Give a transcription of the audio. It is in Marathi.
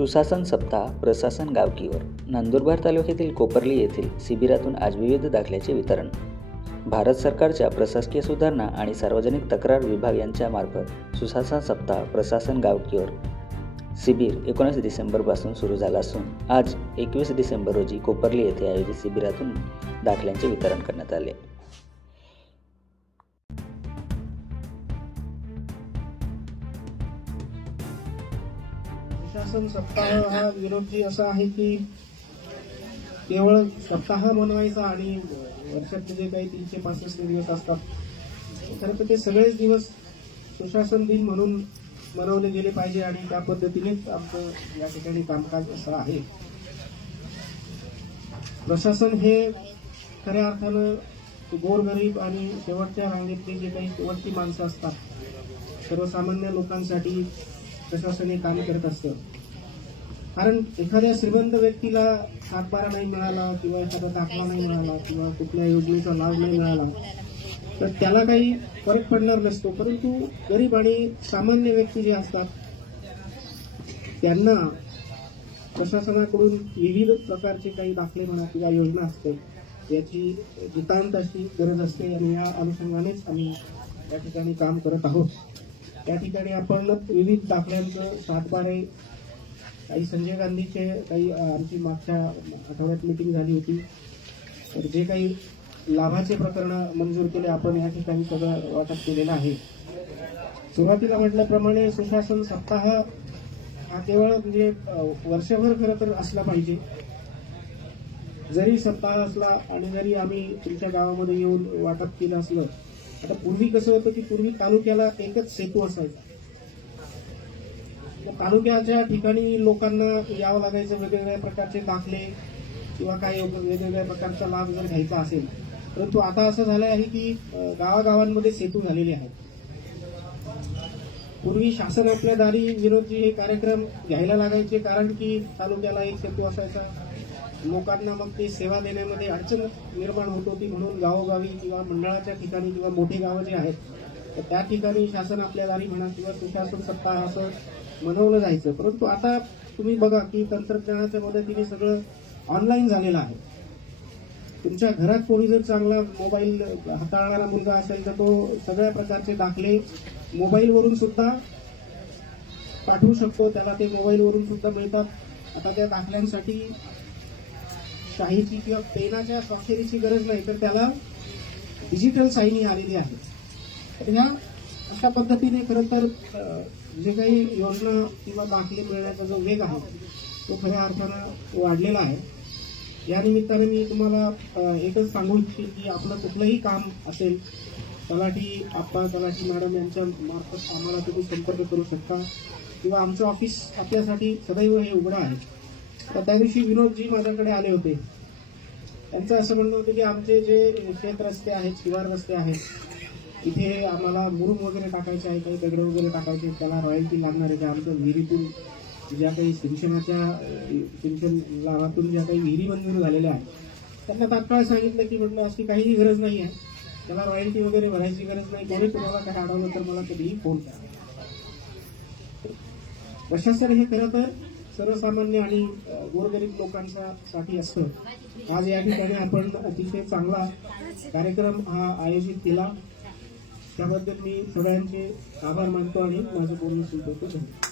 सुशासन सप्ताह प्रशासन गावकीवर नंदुरबार तालुक्यातील कोपर्ली येथील शिबिरातून आज विविध दाखल्याचे वितरण. भारत सरकारच्या प्रशासकीय सुधारणा आणि सार्वजनिक तक्रार विभाग यांच्या मार्फत सुशासन सप्ताह प्रशासन गावकीवर शिबिर एकोणीस डिसेंबरपासून सुरू झाला असून आज एकवीस डिसेंबर रोजी कोपर्ली येथे आयोजित शिबिरातून दाखल्यांचे वितरण करण्यात आले. प्रशासन सप्ताह हा विरोधी असा आहे की केवळ सप्ताह मनवायचा आणि वर्षातले जे काही तीनशे पासष्ट दिवस असतात खरं तर ते सगळेच दिवस सुशासन दिन म्हणून मनवले गेले पाहिजे आणि त्या पद्धतीनेच आमचं या ठिकाणी कामकाज असं आहे. प्रशासन हे खऱ्या अर्थानं गोरगरीब आणि शेवटच्या रांगेतले जे काही शेवटची माणसं असतात सर्वसामान्य लोकांसाठी प्रशासन हे काम करत असतं. कारण एखाद्या श्रीमंत व्यक्तीला हातभारा नाही मिळाला किंवा एखादा दाखला नाही मिळाला किंवा कुठल्या योजनेचा लाभ नाही मिळाला तर त्याला काही फरक पडणार नसतो. परंतु गरीब आणि सामान्य व्यक्ती जे असतात त्यांना प्रशासनाकडून विविध प्रकारचे काही दाखले म्हणा किंवा योजना असते याची नितांत अशी गरज असते आणि या अनुषंगानेच आम्ही या ठिकाणी काम करत आहोत. त्या ठिकाणी आपण विविध दाखल्यांचं सातबारे काही संजय गांधीचे काही आमची मागच्या आठवड्यात मिटिंग झाली होती. तर जे काही लाभाचे प्रकरण मंजूर केले आपण या ठिकाणी सगळं वाटप केलेलं आहे. सुरुवातीला म्हटल्याप्रमाणे सुशासन सप्ताह हा केवळ म्हणजे वर्षभर खरं तर असला पाहिजे. जरी सप्ताह असला आणि जरी आम्ही तुमच्या गावामध्ये येऊन वाटप केलं असलं आता पूर्वी कसं होतं की पूर्वी तालुक्याला एकच सेतू असायचा. तालुक्याच्या ठिकाणी लोकांना यावं लागायचं वेगवेगळ्या प्रकारचे दाखले किंवा काही वेगवेगळ्या प्रकारचा लाभ जर घ्यायचा असेल परंतु आता असं झालं आहे की गावागावांमध्ये सेतू झालेले आहेत. पूर्वी शासन आपल्या दारी विरोधी हे कार्यक्रम घ्यायला लागायचे कारण की तालुक्याला एक सेतू असायचा. लोकांना मग ते सेवा देण्यामध्ये अडचण निर्माण होत होती म्हणून गावोगावी किंवा मंडळाच्या ठिकाणी किंवा मोठी गावं जे आहेत तर त्या ठिकाणी शासन आपल्या दारी म्हणा किंवा सुशासन सत्ता असं मनवलं जायचं. परंतु आता तुम्ही बघा की तंत्रज्ञानाच्या मदतीने सगळं ऑनलाईन झालेलं आहे. तुमच्या घरात कोणी जर चांगला मोबाईल हाताळणारा मुलगा असेल तर तो सगळ्या प्रकारचे दाखले मोबाईलवरून सुद्धा पाठवू शकतो. त्याला ते मोबाईलवरून सुद्धा मिळतात. आता त्या दाखल्यांसाठी शाहीची किंवा पेनाच्या स्वाक्षरीची गरज नाही तर त्याला डिजिटल साईनी आलेली आहे. तर ह्या अशा पद्धतीने खरं तर जे काही योजना किंवा दाखले मिळण्याचा जो वेग आहे तो खऱ्या अर्थानं वाढलेला आहे. या निमित्ताने मी तुम्हाला एकच सांगू इच्छिते की आपलं कुठलंही काम असेल तलाठी आप्पा तलाठी मॅडम यांच्या मार्फत आम्हाला तुम्ही संपर्क करू शकता. किंवा आमचं ऑफिस आपल्यासाठी सदैव हे उघडं आहे. त्या दिवशी विनोदजी माझ्याकडे आले होते. त्यांचं असं म्हणणं होतं की आमचे जे शेत रस्ते आहेत शिवार रस्ते आहेत इथे आम्हाला मुरुम वगैरे टाकायचे आहे काही दगड वगैरे टाकायचे त्याला रॉयल्टी लागणार आहे. त्या आमच्या विहिरीतून ज्या काही सिंचनाच्या सिंचन लाभातून ज्या काही विहिरी मंजूर झालेल्या आहेत त्यांना तात्काळ सांगितलं की म्हटलं अशी काहीही गरज नाही आहे. त्याला रॉयल्टी वगैरे भरायची गरज नाही. कोणी तुम्हाला काही अडवलं तर मला कधीही फोन करा. प्रशासन हे खरं तर सर्वसामान्य आणि गोरगरीब लोकांचा साठी असतं. आज या ठिकाणी आपण अतिशय चांगला कार्यक्रम हा आयोजित केला. त्याबद्दल मी सगळ्यांचे आभार मानतो आणि माझं बोलणं संपवतो धन्यवाद.